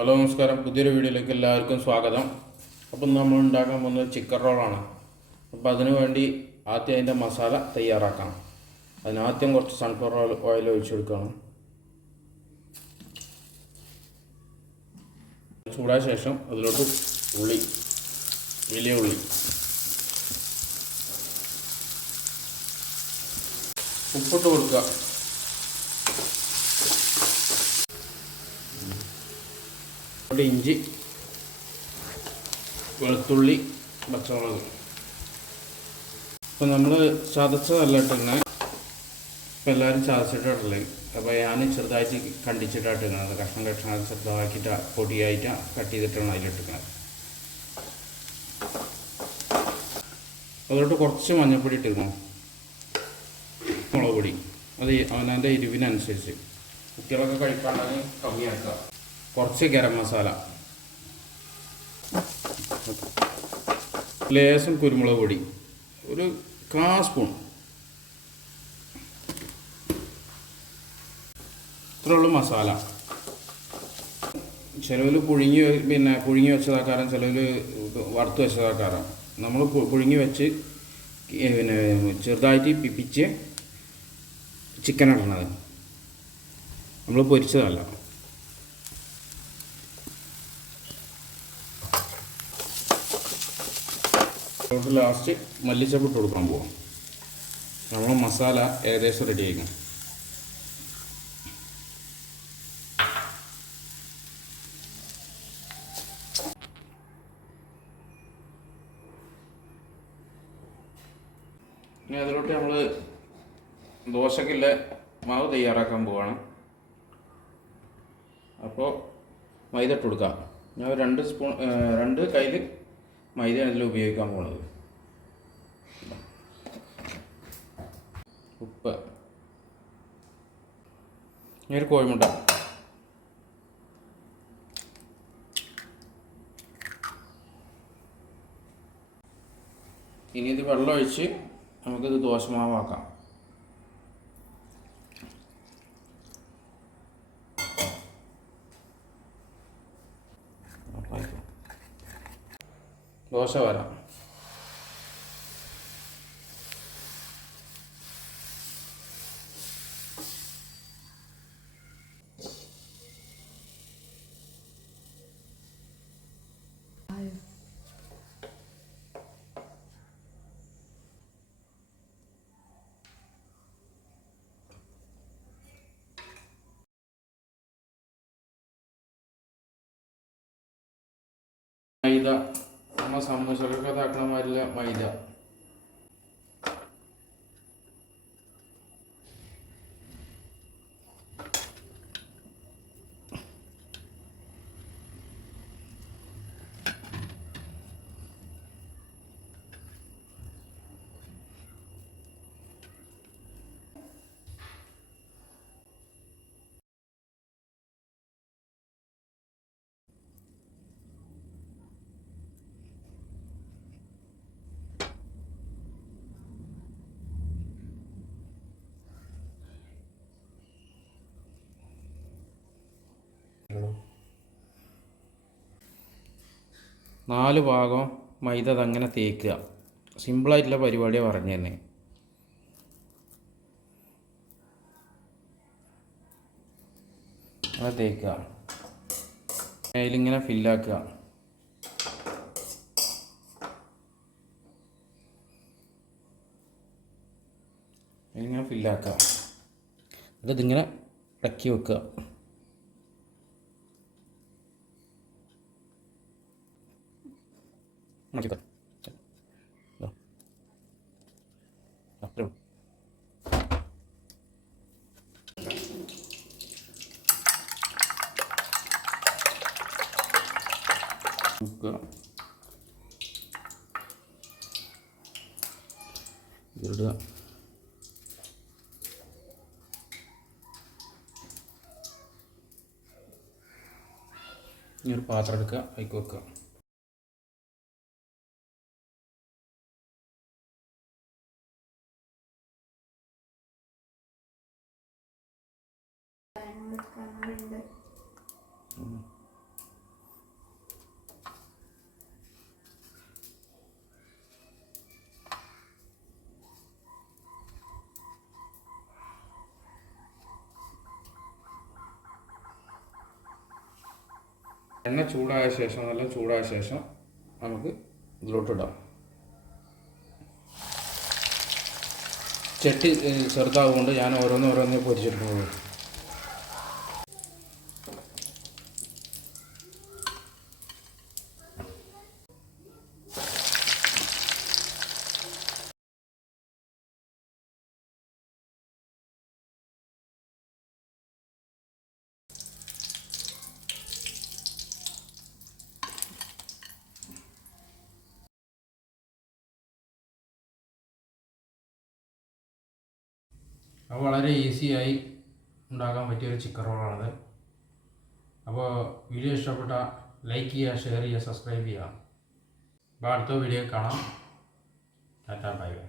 Hello നമസ്കാരം, പുതിയൊരു വീഡിയോയിലേക്ക് എല്ലാവർക്കും സ്വാഗതം. അപ്പം നമ്മൾ ഉണ്ടാക്കാൻ പോകുന്നത് ചിക്കൻ റോളാണ്. അപ്പോൾ അതിനു വേണ്ടി ആദ്യം അതിൻ്റെ മസാല തയ്യാറാക്കണം. അതിനാദ്യം കുറച്ച് സൺഫ്ലവർ ഓയിൽ ഒഴിച്ചു കൊടുക്കണം. ചൂടായ ശേഷം അതിലോട്ട് വലിയ ഉള്ളി, ഉപ്പിട്ട് കൊടുക്കുക. ഇഞ്ചി, വെളുത്തുള്ളി, പച്ചമുളക്. ഇപ്പം നമ്മൾ ചതച്ചതല്ല ഇട്ടിങ്ങനെ, ഇപ്പം എല്ലാവരും ചതച്ചിട്ടില്ലേ. അപ്പോൾ ഞാൻ ചെറുതായിട്ട് കണ്ടിച്ചിട്ടാണ് ഇട്ടിരിക്കുന്നത്. കഷ്ണം ചെറുതാക്കിയിട്ട് പൊടിയായിട്ട് കട്ട് ചെയ്തിട്ടാണ് അതിലിട്ടിരിക്കുന്നത്. അതിലോട്ട് കുറച്ച് മഞ്ഞൾപ്പൊടി ഇട്ടിരുന്നു, മുളക് പൊടി. അത് അവനവൻ്റെ എരിവിനനുസരിച്ച്, കുട്ടികളൊക്കെ കഴിക്കാണെങ്കിൽ കമ്മിയാക്കുക. കുറച്ച് ഗരം മസാല, ലേശം കുരുമുളക് പൊടി, ഒരു 1/4 സ്പൂൺ. ഇത്രയുള്ളൂ മസാല. ചിലവിൽ പുഴുങ്ങി വെച്ചതാക്കാരം, ചിലവിൽ വറുത്ത് വെച്ചതാക്കാരം. നമ്മൾ പുഴുങ്ങി വെച്ച് ചെറുതായിട്ട് പിപ്പിച്ച് ചിക്കൻ ഇടണത്, നമ്മൾ പൊരിച്ചതല്ല. ലാസ്റ്റ് മല്ലിച്ചപ്പ് ഇട്ട് കൊടുക്കാൻ പോവാം. നമ്മൾ മസാല ഏകദേശം റെഡി ആയിരിക്കും. ഇനി അതിലോട്ട് നമ്മൾ ദോശക്കുള്ള മാവ് തയ്യാറാക്കാൻ പോവാണ്. അപ്പോൾ മൈദ ഇട്ട് കൊടുക്കാം. ഞാൻ 2 കയ്യിൽ മൈദ അതിൽ ഉപയോഗിക്കാൻ പോകുന്നത്. ഉപ്പ്, ഒരു കോഴിമുട്ട, ഇനി ഇത് വെള്ളം ഒഴിച്ച് നമുക്കിത് ദോശമാവാക്കാം. ദോശ വരാം. മൈദ, നമ്മൾ സമൂസക്കൊക്കെ ഇതാക്കണ മാതിരില്ല മൈദ. നാല് ഭാഗം മൈദ അതങ്ങനെ തേക്കുക. സിമ്പിളായിട്ടുള്ള പരിപാടിയാണ് പറഞ്ഞു തന്നെ. അത് തേക്കുക, അതിലിങ്ങനെ ഫില്ലാക്കുക. ഇതിങ്ങനെ ഫില്ലാക്കുക, എന്നിട്ട് ഇതിങ്ങനെ ഇളക്കി വെക്കുക. ഇതിടുക. ഇനി ഒരു പാത്രം എടുക്കുക, അതിലേക്ക് വെക്കുക. എണ്ണ ചൂടായ ശേഷം, നല്ല ചൂടായ ശേഷം നമുക്ക് ഇതിലോട്ടിടാം. ചട്ടി ചെറുതാവുകൊണ്ട് ഞാൻ ഓരോന്നോരോന്ന് പൊരിച്ചെടുക്കുന്നത്. അപ്പോൾ വളരെ ഈസിയായി ഉണ്ടാക്കാൻ പറ്റിയൊരു ചിക്കൻ റോളാണത്. അപ്പോൾ വീഡിയോ ഇഷ്ടപ്പെട്ട ലൈക്ക് ചെയ്യുക, ഷെയർ ചെയ്യുക, സബ്സ്ക്രൈബ് ചെയ്യുക. അപ്പോൾ അടുത്ത വീഡിയോ കാണാം. Tata bye bye.